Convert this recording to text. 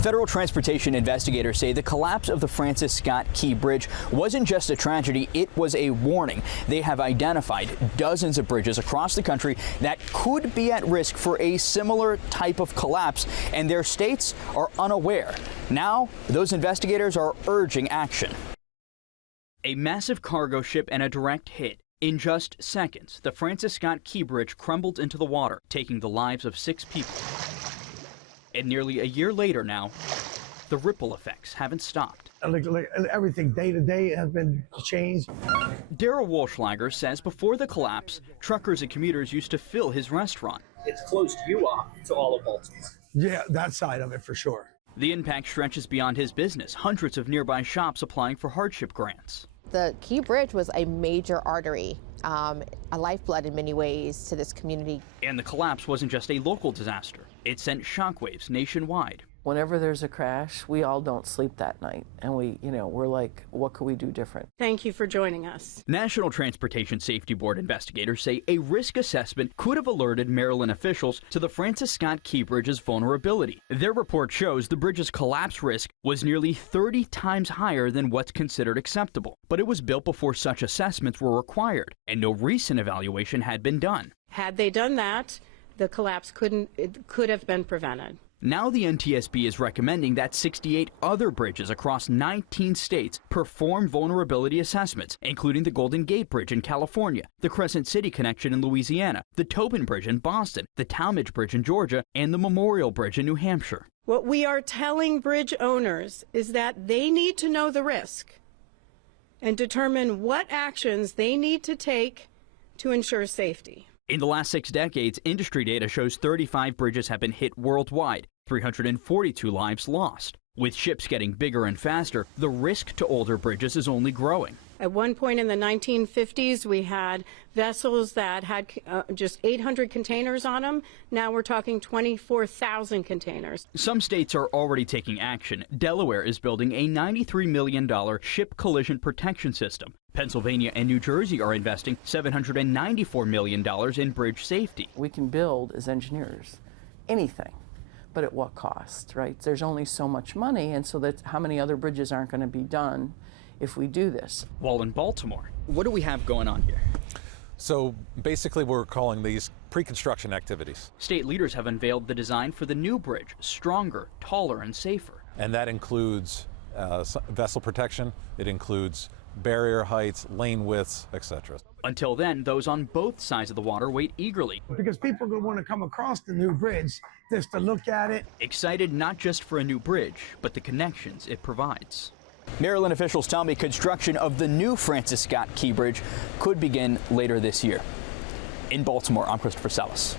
Federal transportation investigators say the collapse of the Francis Scott Key Bridge wasn't just a tragedy, it was a warning. They have identified dozens of bridges across the country that could be at risk for a similar type of collapse, and their states are unaware. Now, those investigators are urging action. A massive cargo ship and a direct hit. In just seconds, the Francis Scott Key Bridge crumbled into the water, taking the lives of 6 people. And nearly a year later now, the ripple effects haven't stopped. Everything day to day has been changed. Daryl Walschlager says before the collapse, truckers and commuters used to fill his restaurant. It's closed you off to all of Baltimore. Yeah, that side of it for sure. The impact stretches beyond his business, hundreds of nearby shops applying for hardship grants. The Key Bridge was a major artery, a lifeblood in many ways to this community. And the collapse wasn't just a local disaster. It sent shockwaves nationwide. Whenever there's a crash, we all don't sleep that night. And we're like, what could we do different? Thank you for joining us. National Transportation Safety Board investigators say a risk assessment could have alerted Maryland officials to the Francis Scott Key Bridge's vulnerability. Their report shows the bridge's collapse risk was nearly 30 times higher than what's considered acceptable. But it was built before such assessments were required, and no recent evaluation had been done. Had they done that, the collapse could have been prevented. Now the NTSB is recommending that 68 other bridges across 19 states perform vulnerability assessments, including the Golden Gate Bridge in California, the Crescent City Connection in Louisiana, the Tobin Bridge in Boston, the Talmadge Bridge in Georgia, and the Memorial Bridge in New Hampshire. What we are telling bridge owners is that they need to know the risk and determine what actions they need to take to ensure safety. In the last 6 decades, industry data shows 35 bridges have been hit worldwide, 342 lives lost. With ships getting bigger and faster, the risk to older bridges is only growing. At one point in the 1950s, we had vessels that had just 800 containers on them. Now we're talking 24,000 containers. Some states are already taking action. Delaware is building a $93 million ship collision protection system. Pennsylvania and New Jersey are investing $794 million in bridge safety. We can build, as engineers, anything, but at what cost, right? There's only so much money, and so that's how many other bridges aren't going to be done if we do this. While in Baltimore, what do we have going on here? So basically we're calling these pre-construction activities. State leaders have unveiled the design for the new bridge, stronger, taller, and safer. And that includes vessel protection, it includes barrier heights, lane widths, etc. Until then, those on both sides of the water wait eagerly. Because people are going to want to come across the new bridge just to look at it. Excited not just for a new bridge, but the connections it provides. Maryland officials tell me construction of the new Francis Scott Key Bridge could begin later this year. In Baltimore, I'm Christopher Salas.